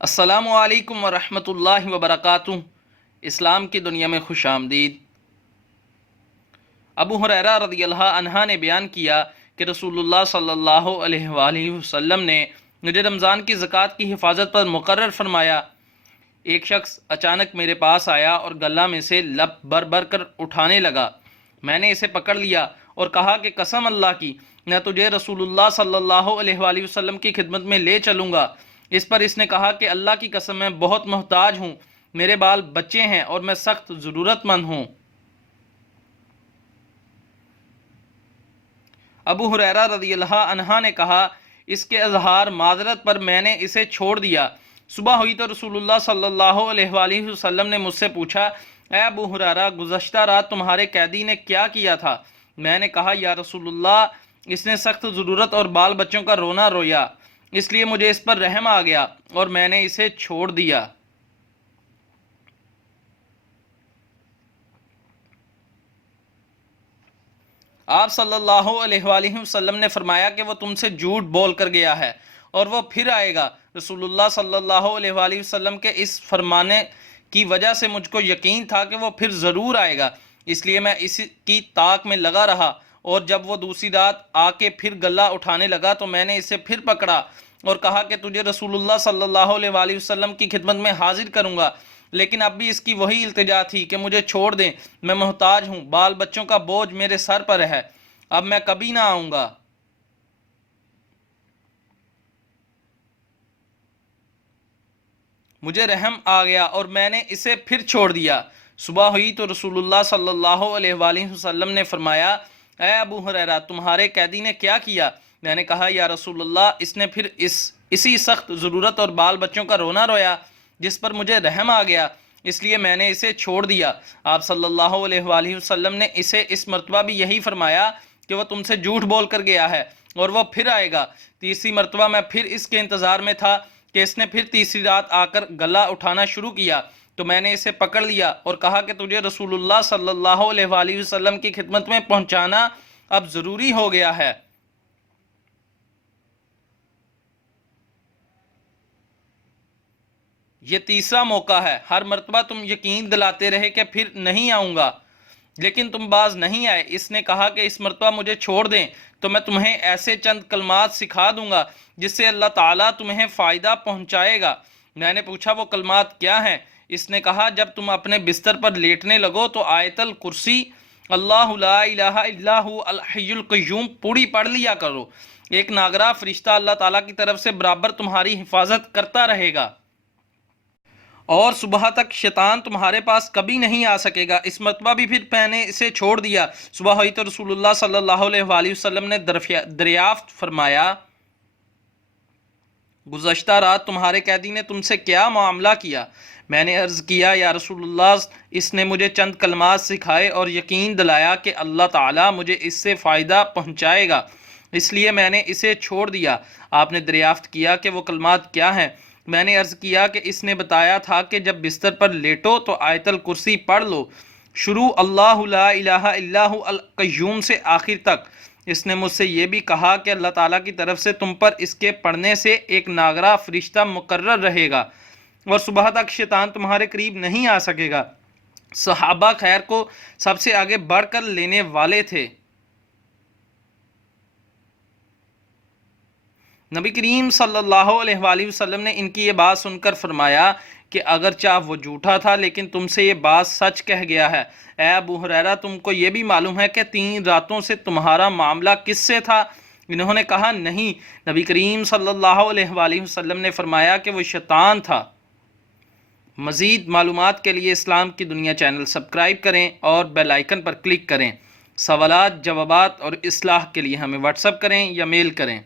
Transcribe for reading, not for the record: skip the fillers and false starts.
السلام علیکم ورحمۃ اللہ وبرکاتہ۔ اسلام کی دنیا میں خوش آمدید۔ ابو ہریرہ رضی اللہ عنہ نے بیان کیا کہ رسول اللہ صلی اللہ علیہ وآلہ وسلم نے مجھے رمضان کی زکوٰۃ کی حفاظت پر مقرر فرمایا۔ ایک شخص اچانک میرے پاس آیا اور گلہ میں سے لب بھر بھر کر اٹھانے لگا۔ میں نے اسے پکڑ لیا اور کہا کہ قسم اللہ کی، میں تجھے رسول اللہ صلی اللہ علیہ وآلہ وسلم کی خدمت میں لے چلوں گا۔ اس پر اس نے کہا کہ اللہ کی قسم میں بہت محتاج ہوں، میرے بال بچے ہیں اور میں سخت ضرورت مند ہوں۔ ابو ہریرہ رضی اللہ عنہ نے کہا، اس کے اظہار معذرت پر میں نے اسے چھوڑ دیا۔ صبح ہوئی تو رسول اللہ صلی اللہ علیہ وآلہ وسلم نے مجھ سے پوچھا، اے ابو ہریرہ، گزشتہ رات تمہارے قیدی نے کیا کیا تھا؟ میں نے کہا، یا رسول اللہ، اس نے سخت ضرورت اور بال بچوں کا رونا رویا، اس لیے مجھے اس پر رحم آ گیا اور میں نے اسے چھوڑ دیا۔ آپ صلی اللہ علیہ وآلہ وسلم نے فرمایا کہ وہ تم سے جھوٹ بول کر گیا ہے اور وہ پھر آئے گا۔ رسول اللہ صلی اللہ علیہ وآلہ وسلم کے اس فرمانے کی وجہ سے مجھ کو یقین تھا کہ وہ پھر ضرور آئے گا، اس لیے میں اس کی طاق میں لگا رہا، اور جب وہ دوسری رات آ کے پھر گلہ اٹھانے لگا تو میں نے اسے پھر پکڑا اور کہا کہ تجھے رسول اللہ صلی اللہ علیہ وآلہ وسلم کی خدمت میں حاضر کروں گا، لیکن اب بھی اس کی وہی التجا تھی کہ مجھے چھوڑ دیں، میں محتاج ہوں، بال بچوں کا بوجھ میرے سر پر ہے، اب میں کبھی نہ آؤں گا۔ مجھے رحم آ گیا اور میں نے اسے پھر چھوڑ دیا۔ صبح ہوئی تو رسول اللہ صلی اللہ علیہ وآلہ وسلم نے فرمایا، اے ابو ہریرہ، تمہارے قیدی نے کیا کیا؟ میں نے کہا، یا رسول اللہ، اس نے پھر اسی سخت ضرورت اور بال بچوں کا رونا رویا جس پر مجھے رحم آ گیا، اس لیے میں نے اسے چھوڑ دیا۔ آپ صلی اللہ علیہ وآلہ وسلم نے اسے اس مرتبہ بھی یہی فرمایا کہ وہ تم سے جھوٹ بول کر گیا ہے اور وہ پھر آئے گا۔ تیسری مرتبہ میں پھر اس کے انتظار میں تھا کہ اس نے پھر تیسری رات آ کر گلہ اٹھانا شروع کیا، تو میں نے اسے پکڑ لیا اور کہا کہ تجھے رسول اللہ صلی اللہ علیہ وآلہ وسلم کی خدمت میں پہنچانا اب ضروری ہو گیا ہے۔ یہ تیسرا موقع ہے، ہر مرتبہ تم یقین دلاتے رہے کہ پھر نہیں آؤں گا، لیکن تم باز نہیں آئے۔ اس نے کہا کہ اس مرتبہ مجھے چھوڑ دیں تو میں تمہیں ایسے چند کلمات سکھا دوں گا جس سے اللہ تعالیٰ تمہیں فائدہ پہنچائے گا۔ میں نے پوچھا، وہ کلمات کیا ہیں؟ اس نے کہا، جب تم اپنے بستر پر لیٹنے لگو تو آیت الکرسی، اللہ لا الہ الا هو الحی القیوم پوری پڑھ لیا کرو، ایک ناگراہ فرشتہ اللہ تعالیٰ کی طرف سے برابر تمہاری حفاظت کرتا رہے گا، اور صبح تک شیطان تمہارے پاس کبھی نہیں آ سکے گا۔ اس مرتبہ بھی پھر میں نے اسے چھوڑ دیا۔ صبح ہوئی تو رسول اللہ صلی اللہ علیہ وآلہ وسلم نے دریافت فرمایا، گزشتہ رات تمہارے قیدی نے تم سے کیا معاملہ کیا؟ میں نے عرض کیا، یا رسول اللہ، اس نے مجھے چند کلمات سکھائے اور یقین دلایا کہ اللہ تعالیٰ مجھے اس سے فائدہ پہنچائے گا، اس لیے میں نے اسے چھوڑ دیا۔ آپ نے دریافت کیا کہ وہ کلمات کیا ہیں؟ میں نے عرض کیا کہ اس نے بتایا تھا کہ جب بستر پر لیٹو تو آیت الکرسی پڑھ لو، شروع اللہ لا الہ الا هو القیوم سے آخر تک۔ اس نے مجھ سے یہ بھی کہا کہ اللہ تعالیٰ کی طرف سے تم پر اس کے پڑھنے سے ایک ناگراہ فرشتہ مقرر رہے گا اور صبح تک شیطان تمہارے قریب نہیں آ سکے گا۔ صحابہ خیر کو سب سے آگے بڑھ کر لینے والے تھے۔ نبی کریم صلی اللہ علیہ وآلہ وسلم نے ان کی یہ بات سن کر فرمایا کہ اگرچہ وہ جھوٹا تھا لیکن تم سے یہ بات سچ کہہ گیا ہے۔ اے ابو ہریرہ، تم کو یہ بھی معلوم ہے کہ 3 راتوں سے تمہارا معاملہ کس سے تھا؟ انہوں نے کہا، نہیں۔ نبی کریم صلی اللہ علیہ وآلہ وسلم نے فرمایا کہ وہ شیطان تھا۔ مزید معلومات کے لیے اسلام کی دنیا چینل سبسکرائب کریں اور بیل آئیکن پر کلک کریں۔ سوالات، جوابات اور اصلاح کے لیے ہمیں واٹس ایپ کریں یا میل کریں۔